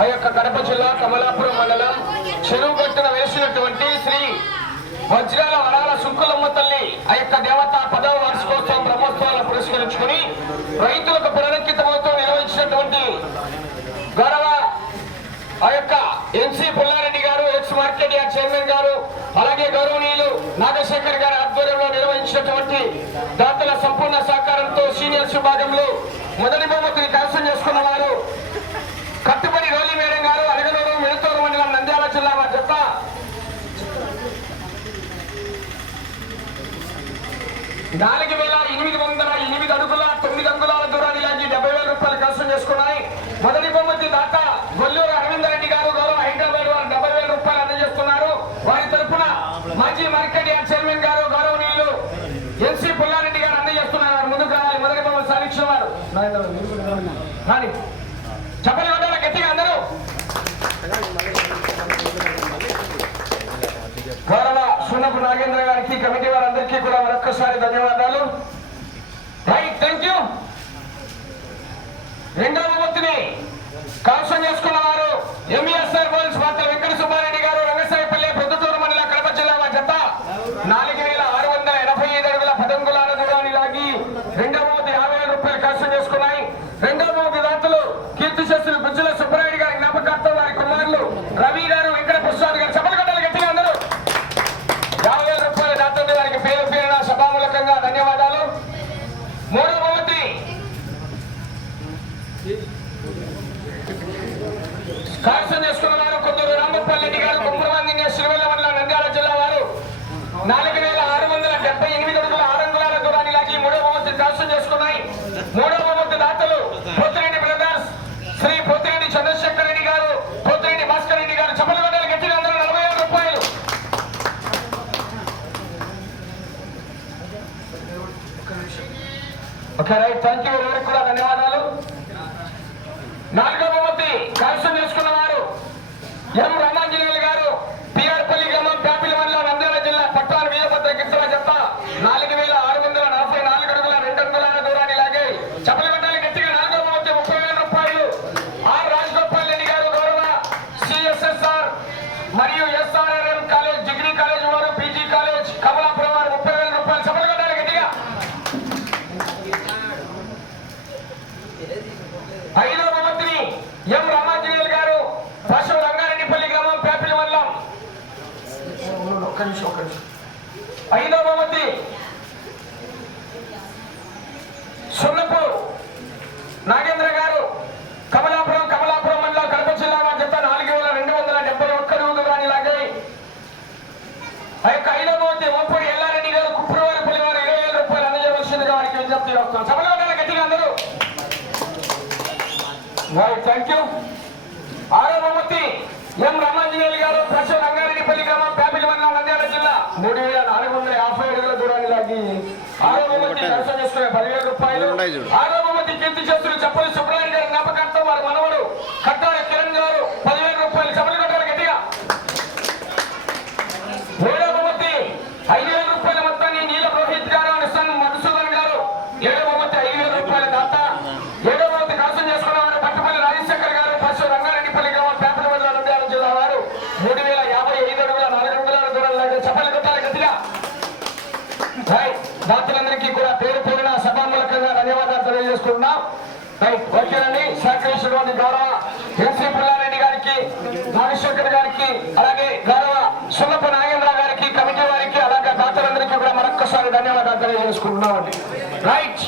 ఆ యొక్క కడప జిల్లా కమలాపురం మండలం చెరువు గట్టున వేసినటువంటి శ్రీ వజ్రాల వరాల సుంకులమ్మ తల్లి ఆ యొక్క దేవత పదవ వార్షికోత్సవం బ్రహ్మోత్సవాలను పురస్కరించుకుని రైతులకు పునరంకితమవుతూ నిర్వహించినటువంటి గౌరవ ఆ యొక్క ఎన్సి పుల్లారెడ్డి గారు ఎక్స్ మార్కెట్ యార్డ్ చైర్మన్ గారు అలాగే గౌరవనీయులు నాగశేఖర్ గారి ఆధ్వర్యంలో నిర్వహించినటువంటి దాతల సంపూర్ణ సహకారంతో సీనియర్స్ విభాగంలో మొదటి నాలుగు వేల ఎనిమిది వందల ఎనిమిది అడుగుల తొమ్మిది అంగుళాల దూరాన్ని లాగి డెబ్బై వేల రూపాయలు ఖర్చు చేసుకున్నాయి. మొదటి బహుమతి దాత గొల్లూరు అరవింద్ రెడ్డి గారు గౌరవ హైదరాబాద్ వారు డెబ్బై వేల రూపాయలు అందజేస్తున్నారు. వారి తరఫున మాజీ మార్కెట్ యార్డ్ చైర్మన్ గారు గౌరవనీయులు ఎన్సీ పుల్లారెడ్డి గారు అందజేస్తున్నారు. వారు ముందుకు రావాలి. మొదటి బహుమతి సాధించిన వారు. చెప్పలే చెప్పలు గట్టిగా అందరూ? గౌరవ సున్నపు నాగేంద్ర గారికి కమిటీ వారందరికీ కూడా మరొక్కసారి ధన్యవాదాలు రైట్ థ్యాంక్ యూ రెండవ బహుమతిని కైవసం చేసుకున్న వారు ఎంఈఎస్ఆర్ బౌల్స్ మాత్రం వెంకట సుబ్బారెడ్డి గారు రంగసాయిపల్లి ప్రొద్దుటూరు మండల కడప జిల్లా వారి జత నాలుగు వేల ఆరు వందల ఎనభై ఐదు అడుగుల పదంగులాల దూరాన్ని లాగి రెండవ బహుమతి యాభై వేల రూపాయలు కైవసం చేసుకున్నాయి రెండవ బహుమతి దాతలు కీర్తి శస్త్రులు బుజ్జుల సుబ్బరాయుడు గారి జ్ఞాపకార్థం వారి కుమారులు రవి గారు వెంకట ప్రసాద్ గారు చెప్పలు కట్టాలి గట్టిగా అందరూ యాభై వేల రూపాయల దాతలు వారికి పేరు పేరున సభామూలకంగా ధన్యవాదాలు మూడవ బహుమతి కైవసం చేసుకున్న వారు కొందరు రామప్పల్ రెడ్డి గారు కుమ్మరవాంగి శ్రీవెల్ల మండలం నంద్యాల జిల్లా వారు నాలుగు వేల ఆరు వందల డెబ్బై ఎనిమిది అడుగుల ఆరు అంగుళాల దూరాన్ని లాగి మూడవ బహుమతి దాసం చేసుకున్నాయి. మూడవ బహుమతి దాతలు పోతిరెడ్డి బ్రదర్స్. శ్రీ పోతిరెడ్డి చంద్రశేఖర్ రెడ్డి గారు పోతిరెడ్డి భాస్కర్ రెడ్డి గారు చెప్పలు గడ్డలు గట్టిగా అందరూ నలభై ఆరు రూపాయలు. ఓకే రైట్ థ్యాంక్ యూ వారికి కూడా ధన్యవాదాలు. నాలుగో ఒక్క నిమిషం ఒక్క నిమిషం. ఐదవ బహుమతి. సున్నపు నాగేంద్ర గారు కమలాపురం కమలాపురం మండలం కడప జిల్లా వారి చెప్తా నాలుగు వేల రెండు వందల డెబ్బై ఒక్క రోజు కానీ లాగాయి ఆ యొక్క ఐదవ బహుమతి ఒప్పుడు ఎల్లారెడ్డి గారు కుప్రవారి పల్లి వారు ఇరవై వేల రూపాయలు అందజేయవలసిందిగా వారికి విజ్ఞప్తి చేస్తాం సభలో ఉండాలి గట్టిగా అందరూ. థ్యాంక్ యూ ఆరో బహుమతి ఎం రామాంజనేయులు గారు పశు రంగారెడ్డిపల్లి గ్రామం ప్యాపిలి మండలం నంద్యాల జిల్లా మూడు వేల నాలుగు వందల యాభై అడుగుల దూరాన్ని లాగి ఆరో బహుమతి దర్శనం చేసుకునే పదివేల రూపాయలు ఉన్నాయి చూడు. ఆరో బహుమతి కీర్తి చేస్తున్న చెప్పలు సుబ్రహ్మణ్య ధన్యవాదాలు తెలియజేసుకుంటున్నాం రైట్ ఓకేనండి సహకరించినటువంటి ద్వారా ఎన్సీ పుల్లారెడ్డి గారికి నాగశంకర్ గారికి అలాగే గౌరవ సులభ నాగేంద్ర గారికి కమిటీ వారికి అలాగే దాతలందరికీ కూడా మరొక్కసారి ధన్యవాదాలు తెలియజేసుకుంటున్నామండి. రైట్.